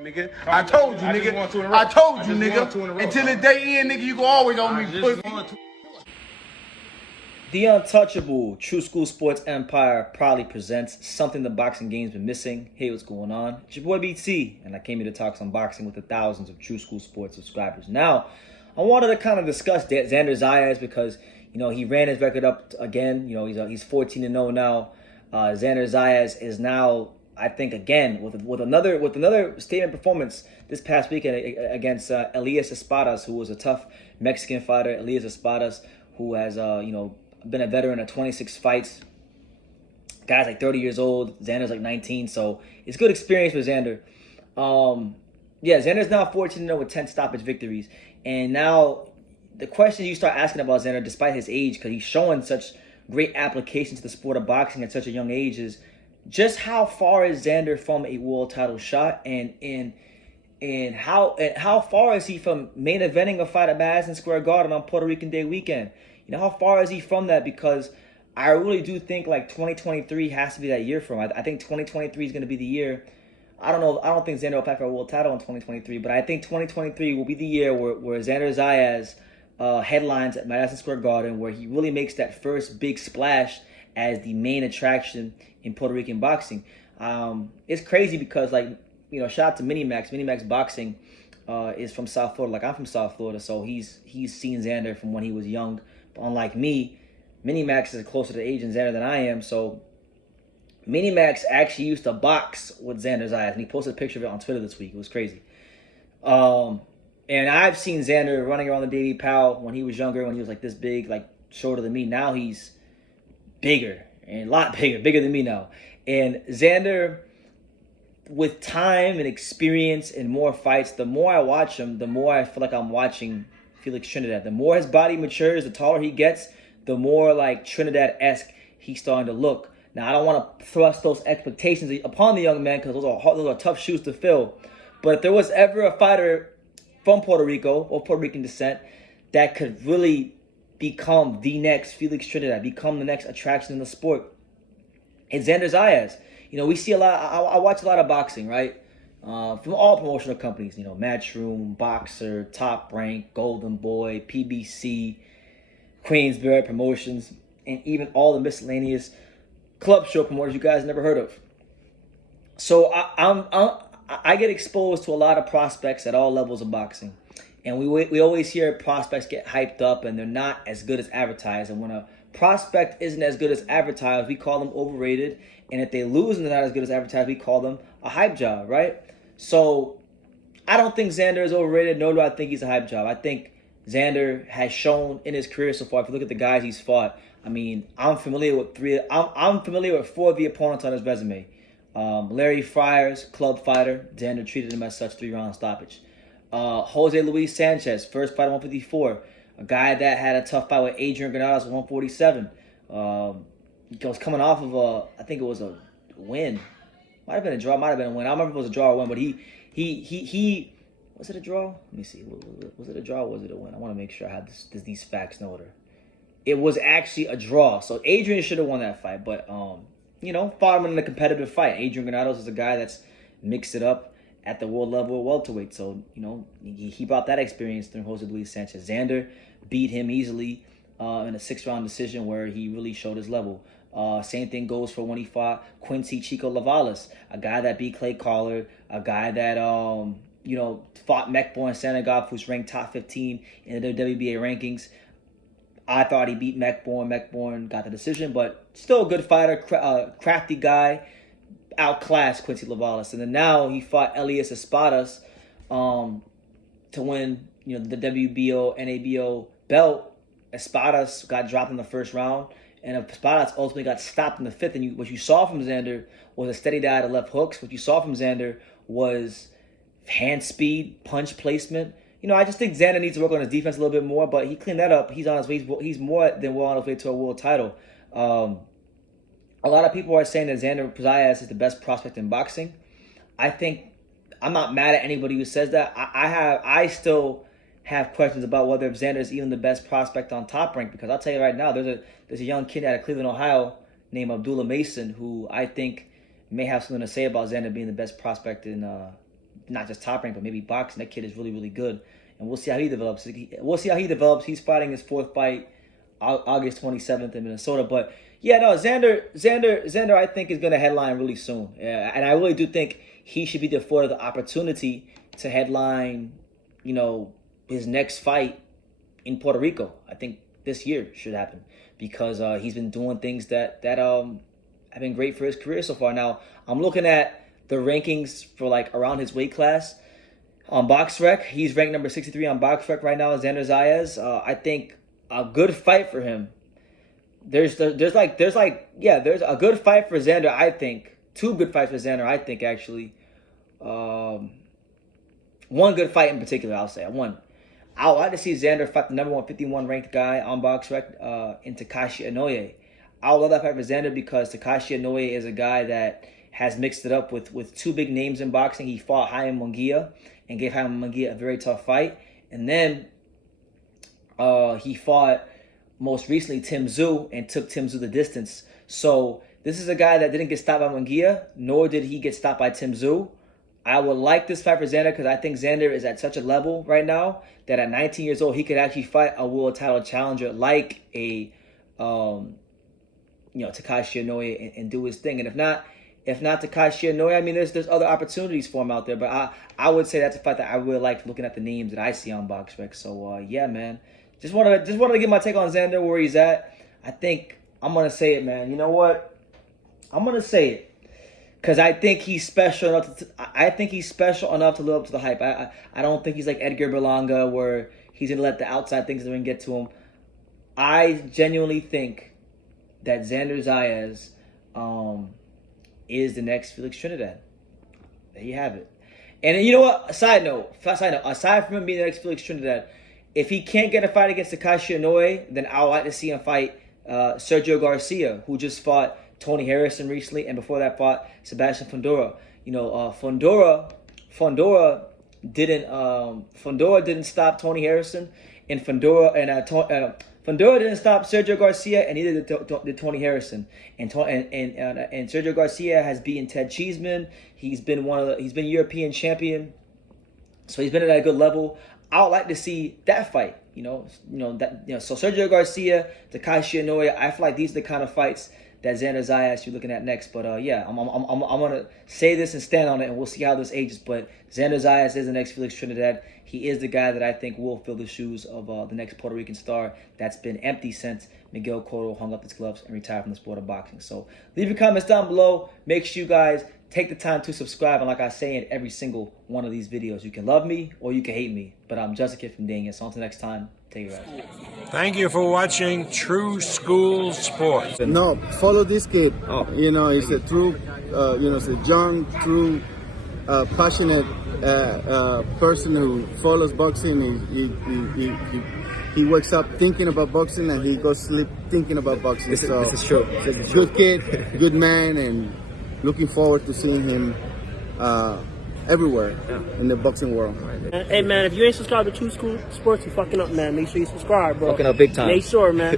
Nigga, I told you, nigga. I told you, nigga. Until the day end, nigga, you can always on me, pussy. The Untouchable True School Sports Empire proudly presents something the boxing game's been missing. Hey, what's going on? It's your boy BT, and I came here to talk some boxing with the thousands of True School Sports subscribers. Now, I wanted to kind of discuss Xander Zayas because, you know, he ran his record up again. You know, he's 14-0 now. Xander Zayas is now, I think, again with another statement performance this past weekend against Elias Espadas, who was a tough Mexican fighter. Elias Espadas, who has been a veteran of 26 fights. Guy's like 30 years old. Xander's like 19, so it's good experience for Xander. Xander's now 14-0 with 10 stoppage victories. And now the question you start asking about Xander, despite his age, because he's showing such great application to the sport of boxing at such a young age, is just how far is Xander from a world title shot, and how far is he from main eventing a fight at Madison Square Garden on Puerto Rican Day weekend? You know, how far is he from that? Because I really do think like 2023 has to be that year for him. I think 2023 is going to be the year. I don't know. I don't think Xander will fight for a world title in 2023, but I think 2023 will be the year where Xander Zayas headlines at Madison Square Garden, where he really makes that first big splash as the main attraction in Puerto Rican boxing. It's crazy because, like, you know, shout out to Minimax. Minimax Boxing is from South Florida. Like, I'm from South Florida, so he's seen Xander from when he was young. But unlike me, Minimax is closer to age and Xander than I am. So Minimax actually used to box with Xander Zayas, and he posted a picture of it on Twitter this week. It was crazy. And I've seen Xander running around the Davy Powell when he was younger, when he was like this big, like shorter than me. Now he's bigger, and a lot bigger than me now. And Xander, with time and experience and more fights, the more I watch him, the more I feel like I'm watching Felix Trinidad. The more his body matures, the taller he gets, the more like Trinidad-esque he's starting to look. Now, I don't want to thrust those expectations upon the young man because those are tough shoes to fill. But if there was ever a fighter from Puerto Rico or Puerto Rican descent that could really become the next Felix Trinidad, become the next attraction in the sport, it's Xander Zayas. You know, we see a lot. I watch a lot of boxing, right? From all promotional companies, you know, Matchroom, Boxer, Top Rank, Golden Boy, PBC, Queensberry Promotions, and even all the miscellaneous club show promoters you guys never heard of. So I get exposed to a lot of prospects at all levels of boxing, and we always hear prospects get hyped up and they're not as good as advertised. And when a prospect isn't as good as advertised, we call them overrated. And if they lose and they're not as good as advertised, we call them a hype job, right? So I don't think Xander is overrated, nor do I think he's a hype job. I think Xander has shown in his career so far, if you look at the guys he's fought, I mean, I'm familiar with four of the opponents on his resume. Larry Fryers, club fighter. Xander treated him as such, 3-round stoppage. Jose Luis Sanchez, first fight at 154. A guy that had a tough fight with Adrian Granados at 147. He was coming off of I think it was a win. Might have been a draw, might have been a win. I don't remember if it was a draw or win, but he was it a draw? Let me see. Was it a draw or was it a win? I want to make sure I have these facts in order. It was actually a draw. So Adrian should have won that fight, but fought him in a competitive fight. Adrian Granados is a guy that's mixed it up at the world level of welterweight. So, you know, he brought that experience through Jose Luis Sanchez. Xander beat him easily in a 6-round decision where he really showed his level. Same thing goes for when he fought Quincy Chico Lavalas, a guy that beat Clay Collard, a guy that, fought Mekborn Sanagov, who's ranked top 15 in the WBA rankings. I thought he beat Mekborn. Mekborn got the decision, but still a good fighter, crafty guy, outclassed Quincy Lavalas. And then now he fought Elias Espadas to win, the WBO NABO belt. Espadas got dropped in the first round, and Espadas ultimately got stopped in the fifth. And what you saw from Xander was a steady diet of left hooks. What you saw from Xander was hand speed, punch placement. I just think Xander needs to work on his defense a little bit more, but he cleaned that up. He's on his way. He's more than well on his way to a world title. A lot of people are saying that Xander Zayas is the best prospect in boxing. I'm not mad at anybody who says that. I still have questions about whether Xander is even the best prospect on Top Rank, because I'll tell you right now, there's a young kid out of Cleveland, Ohio, named Abdullah Mason, who I think may have something to say about Xander being the best prospect in not just top rank, but maybe boxing. That kid is really, really good. And we'll see how he develops. We'll see how he develops. He's fighting his 4th fight August 27th in Minnesota. But yeah, no, Xander, I think is going to headline really soon. Yeah, and I really do think he should be afforded the opportunity to headline, you know, his next fight in Puerto Rico. I think this year should happen because he's been doing things that have been great for his career so far. Now, I'm looking at the rankings for like around his weight class. On BoxRec, he's ranked number 63 on BoxRec right now. Xander Zayas, I think a good fight for him. There's a good fight for Xander. I think 2 good fights for Xander. I think actually, one good fight in particular. I'll say one. I would like to see Xander fight the number 151 ranked guy on BoxRec in Takeshi Inoue. I would love that fight for Xander because Takeshi Inoue is a guy that has mixed it up with 2 big names in boxing. He fought Jaime Munguia and gave Jaime Munguia a very tough fight. And then he fought most recently Tim Tszyu and took Tim Tszyu the distance. So this is a guy that didn't get stopped by Munguia, nor did he get stopped by Tim Tszyu. I would like this fight for Xander because I think Xander is at such a level right now that at 19 years old, he could actually fight a world title challenger like a, Takeshi Inoue and do his thing. And if not Takeshi Inoue, I mean, there's other opportunities for him out there. But I would say that's a fight that I really like looking at the names that I see on BoxRec. So yeah, man, just wanted to get my take on Xander where he's at. I think I'm gonna say it, man. You know what? I'm gonna say it because I think he's special enough. I think he's special enough to live up to the hype. I don't think he's like Edgar Berlanga where he's gonna let the outside things get to him. I genuinely think that Xander Zayas is the next Felix Trinidad. There you have it. And you know what? Side note, aside from him being the next Felix Trinidad, if he can't get a fight against Takeshi Inoue, then I would like to see him fight Sergio Garcia, who just fought Tony Harrison recently, and before that fought Sebastian Fundora. You know, Fundora didn't stop Tony Harrison, and Fundora didn't stop Sergio Garcia, and neither did Tony Harrison. And Sergio Garcia has beaten Ted Cheeseman. He's been European champion, so he's been at a good level. I would like to see that fight. So Sergio Garcia, Takeshi Inoue. I feel like these are the kind of fights that Xander Zayas you're looking at next. But yeah, I'm gonna say this and stand on it, and we'll see how this ages. But Xander Zayas is the next Felix Trinidad. He is the guy that I think will fill the shoes of the next Puerto Rican star that's been empty since Miguel Cotto hung up his gloves and retired from the sport of boxing. So leave your comments down below. Make sure you guys take the time to subscribe. And like I say in every single one of these videos, you can love me or you can hate me. But I'm just a kid from Dania. So until next time, take it right. Thank you for watching True School Sports. No, follow this kid. Oh. He's a true, he's a young, true, passionate person who follows boxing. He wakes up thinking about boxing and he goes to sleep thinking about boxing. This is true. Good kid, good man, and looking forward to seeing him everywhere in the boxing world. Hey man, if you ain't subscribed to True School Sports, you fucking up, man. Make sure you subscribe, bro. Fucking up big time. Make sure, man.